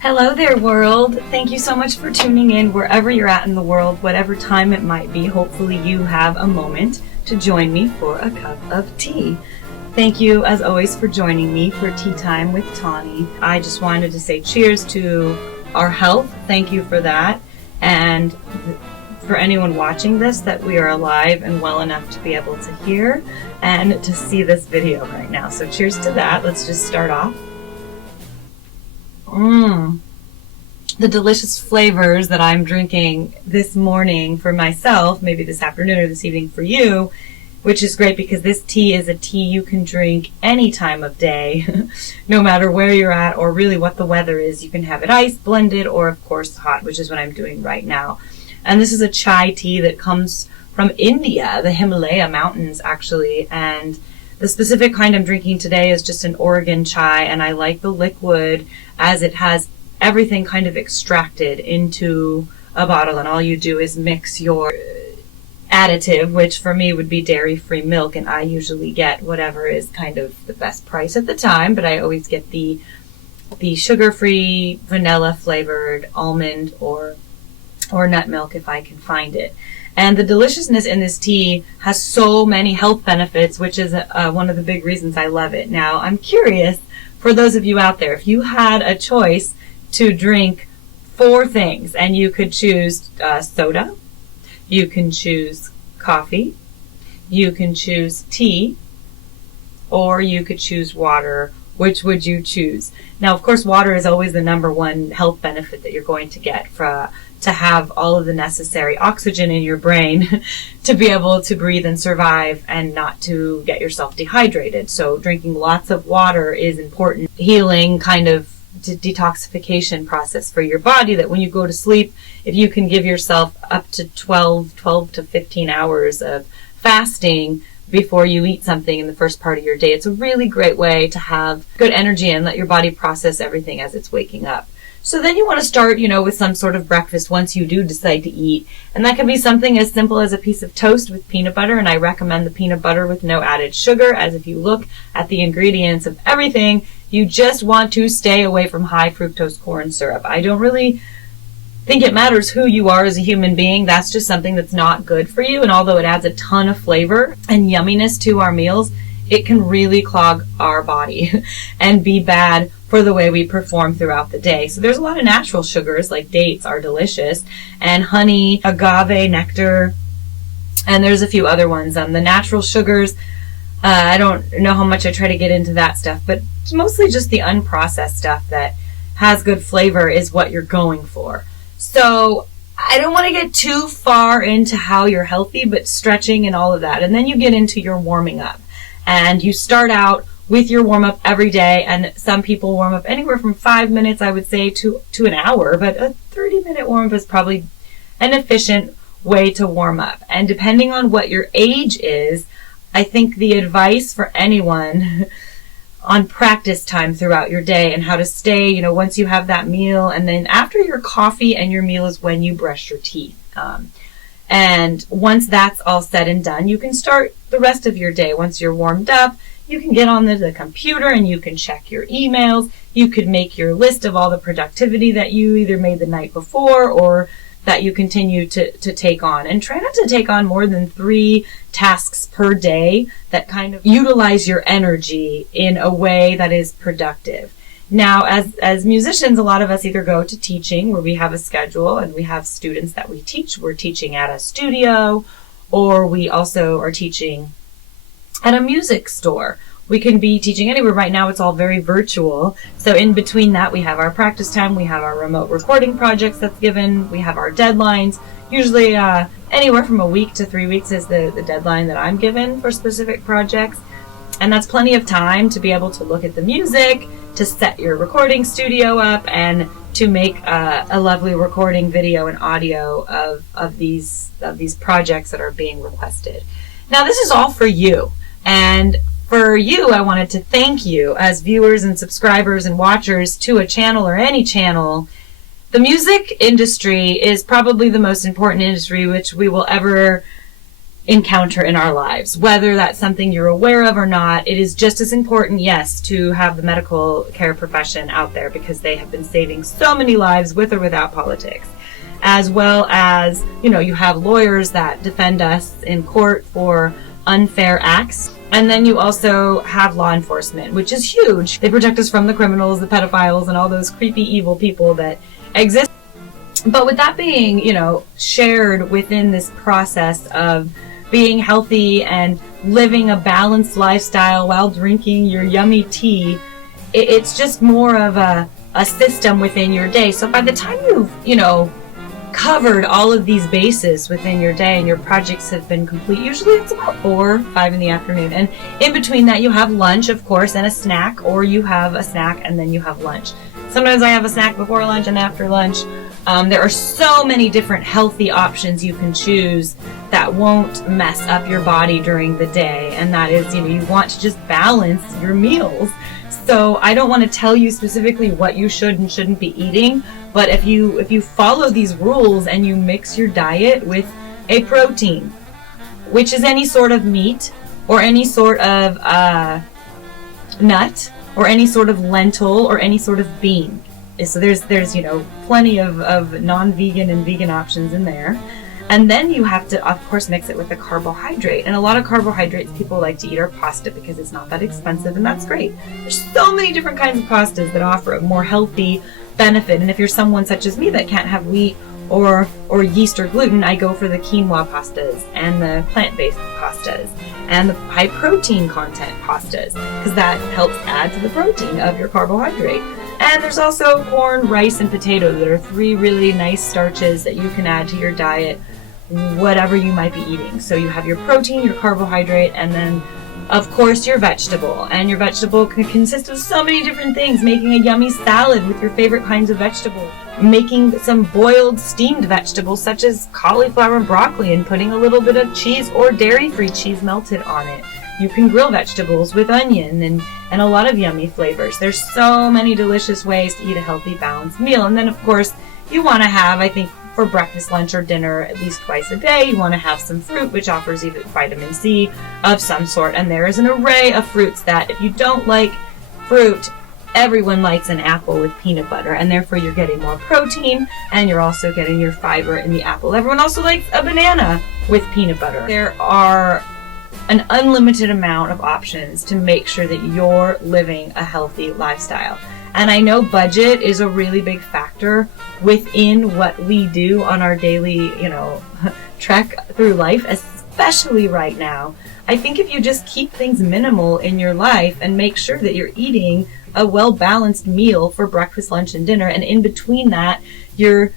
Hello there, world. Thank you so much for tuning in wherever you're at in the world, whatever time it might be. Hopefully you have a moment to join me for a cup of tea. Thank you, as always, for joining me for Tea Time with Tawnee. I just wanted to say cheers to our health. Thank you for that. And for anyone watching this, that we are alive and well enough to be able to hear and to see this video right now. So cheers to that. Let's just start off. The delicious flavors that I'm drinking this morning for myself, maybe this afternoon or this evening for you, which is great because this tea is a tea you can drink any time of day, no matter where you're at or really what the weather is. You can have it iced, blended, or of course hot, which is what I'm doing right now. And this is a chai tea that comes from India, the Himalaya mountains actually, and the specific kind I'm drinking today is just an Oregon chai, and I like the liquid as it has everything kind of extracted into a bottle, and all you do is mix your additive, which for me would be dairy-free milk, and I usually get whatever is kind of the best price at the time, but I always get the sugar-free, vanilla-flavored almond or nut milk if I can find it. And the deliciousness in this tea has so many health benefits, which is one of the big reasons I love it. Now, I'm curious, for those of you out there, if you had a choice to drink 4 things, and you could choose soda, you can choose coffee, you can choose tea, or you could choose water, which would you choose? Now, of course, water is always the number one health benefit that you're going to get to have all of the necessary oxygen in your brain to be able to breathe and survive and not to get yourself dehydrated. So drinking lots of water is important. Healing kind of detoxification process for your body, that when you go to sleep, if you can give yourself up to 12 to 15 hours of fasting before you eat something in the first part of your day, it's a really great way to have good energy and let your body process everything as it's waking up. So then you want to start, with some sort of breakfast once you do decide to eat. And that can be something as simple as a piece of toast with peanut butter. And I recommend the peanut butter with no added sugar, as if you look at the ingredients of everything, you just want to stay away from high fructose corn syrup. I don't really think it matters who you are as a human being. That's just something that's not good for you. And although it adds a ton of flavor and yumminess to our meals, it can really clog our body and be bad for the way we perform throughout the day. So there's a lot of natural sugars, like dates are delicious, and honey, agave, nectar, and there's a few other ones. The natural sugars, I don't know how much I try to get into that stuff, but it's mostly just the unprocessed stuff that has good flavor is what you're going for. So I don't want to get too far into how you're healthy, but stretching and all of that. And then you get into your warming up. And you start out with your warm-up every day, and some people warm up anywhere from 5 minutes, I would say, to an hour, but a 30-minute warm-up is probably an efficient way to warm up. And depending on what your age is, I think the advice for anyone on practice time throughout your day and how to stay, once you have that meal, and then after your coffee and your meal is when you brush your teeth. And once that's all said and done, you can start the rest of your day. Once you're warmed up, you can get on the computer and you can check your emails. You could make your list of all the productivity that you either made the night before or that you continue to take on. And try not to take on more than 3 tasks per day that kind of utilize your energy in a way that is productive. Now, as musicians, a lot of us either go to teaching, where we have a schedule and we have students that we teach. We're teaching at a studio, or we also are teaching at a music store. We can be teaching anywhere. Right now, it's all very virtual. So in between that, we have our practice time, we have our remote recording projects that's given, we have our deadlines. Usually anywhere from a week to 3 weeks is the deadline that I'm given for specific projects. And that's plenty of time to be able to look at the music, to set your recording studio up, and to make a lovely recording video and audio of these projects that are being requested. Now, this is all for you. And for you, I wanted to thank you as viewers and subscribers and watchers to a channel or any channel. The music industry is probably the most important industry which we will ever encounter in our lives. Whether that's something you're aware of or not, it is just as important, yes, to have the medical care profession out there, because they have been saving so many lives with or without politics. As well as, you have lawyers that defend us in court for unfair acts. And then you also have law enforcement, which is huge. They protect us from the criminals, the pedophiles, and all those creepy, evil people that exist. But with that being, shared within this process of being healthy and living a balanced lifestyle while drinking your yummy tea, it's just more of a system within your day. So by the time you've, covered all of these bases within your day and your projects have been complete, usually it's about 4 or 5 in the afternoon. And in between that, you have lunch, of course, and a snack, or you have a snack and then you have lunch. Sometimes I have a snack before lunch and after lunch. There are so many different healthy options you can choose that won't mess up your body during the day. And that is, you want to just balance your meals. So I don't want to tell you specifically what you should and shouldn't be eating, but if you follow these rules and you mix your diet with a protein, which is any sort of meat or any sort of nut or any sort of lentil or any sort of bean. So there's plenty of non-vegan and vegan options in there. And then you have to, of course, mix it with a carbohydrate. And a lot of carbohydrates people like to eat are pasta because it's not that expensive, and that's great. There's so many different kinds of pastas that offer a more healthy benefit. And if you're someone such as me that can't have wheat or yeast or gluten, I go for the quinoa pastas and the plant-based pastas and the high protein content pastas, because that helps add to the protein of your carbohydrate. And there's also corn, rice, and potato that are 3 really nice starches that you can add to your diet, whatever you might be eating. So you have your protein, your carbohydrate, and then of course your vegetable. And your vegetable can consist of so many different things: making a yummy salad with your favorite kinds of vegetables, making some boiled steamed vegetables such as cauliflower and broccoli, and putting a little bit of cheese or dairy-free cheese melted on it. You can grill vegetables with onion and a lot of yummy flavors. There's so many delicious ways to eat a healthy, balanced meal. And then of course you want to have, I think, for breakfast, lunch, or dinner at least twice a day, you want to have some fruit, which offers even vitamin C of some sort. And there is an array of fruits that, if you don't like fruit, everyone likes an apple with peanut butter, and therefore you're getting more protein and you're also getting your fiber in the apple. Everyone also likes a banana with peanut butter. There are an unlimited amount of options to make sure that you're living a healthy lifestyle. And I know budget is a really big factor within what we do on our daily, trek through life, especially right now. I think if you just keep things minimal in your life and make sure that you're eating a well-balanced meal for breakfast, lunch, and dinner, and in between that, you're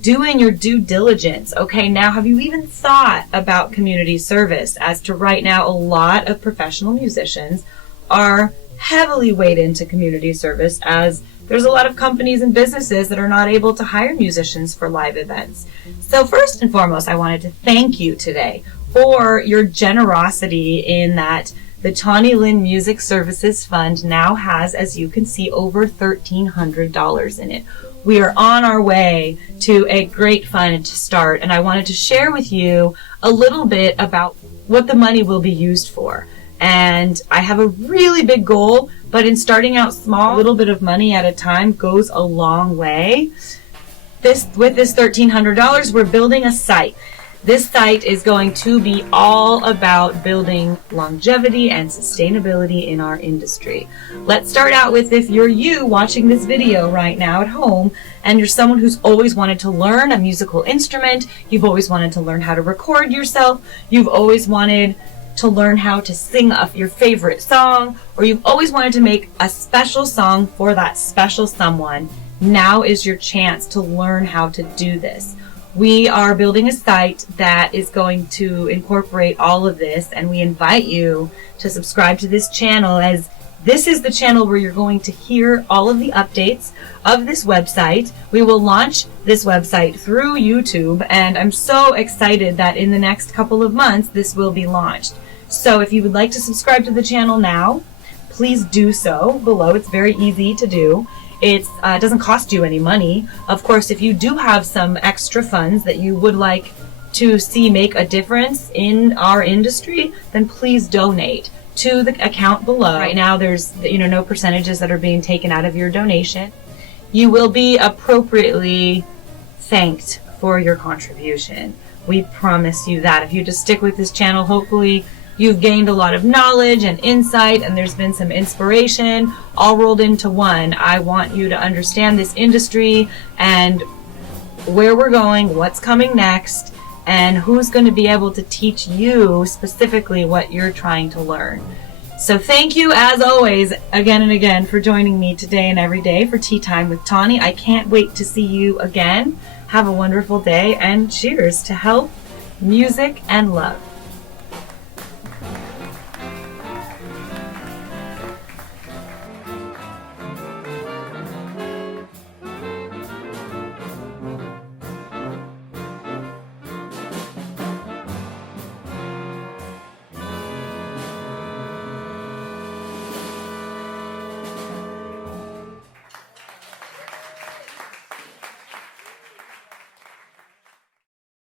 doing your due diligence. Okay, now have you even thought about community service? As to right now, a lot of professional musicians are heavily weighed into community service, as there's a lot of companies and businesses that are not able to hire musicians for live events. So first and foremost, I wanted to thank you today for your generosity in that the Tawnee Lynn Music Services Fund now has, as you can see, over $1,300 in it. We are on our way to a great fund to start, and I wanted to share with you a little bit about what the money will be used for. And I have a really big goal, but in starting out small, a little bit of money at a time goes a long way. With this $1,300, we're building a site. This site is going to be all about building longevity and sustainability in our industry. Let's start out with, if you're you watching this video right now at home and you're someone who's always wanted to learn a musical instrument, you've always wanted to learn how to record yourself, you've always wanted to learn how to sing your favorite song, or you've always wanted to make a special song for that special someone, now is your chance to learn how to do this. We are building a site that is going to incorporate all of this, and we invite you to subscribe to this channel, as this is the channel where you're going to hear all of the updates of this website. We will launch this website through YouTube, and I'm so excited that in the next couple of months this will be launched. So if you would like to subscribe to the channel now, please do so below. It's very easy to do. It doesn't cost you any money. Of course, if you do have some extra funds that you would like to see make a difference in our industry, then please donate to the account below. Right now there's no percentages that are being taken out of your donation. You will be appropriately thanked for your contribution. We promise you that. If you just stick with this channel, hopefully you've gained a lot of knowledge and insight, and there's been some inspiration all rolled into one. I want you to understand this industry and where we're going, what's coming next, and who's going to be able to teach you specifically what you're trying to learn. So thank you, as always, again and again, for joining me today and every day for Tea Time with Tawnee. I can't wait to see you again. Have a wonderful day, and cheers to health, music, and love.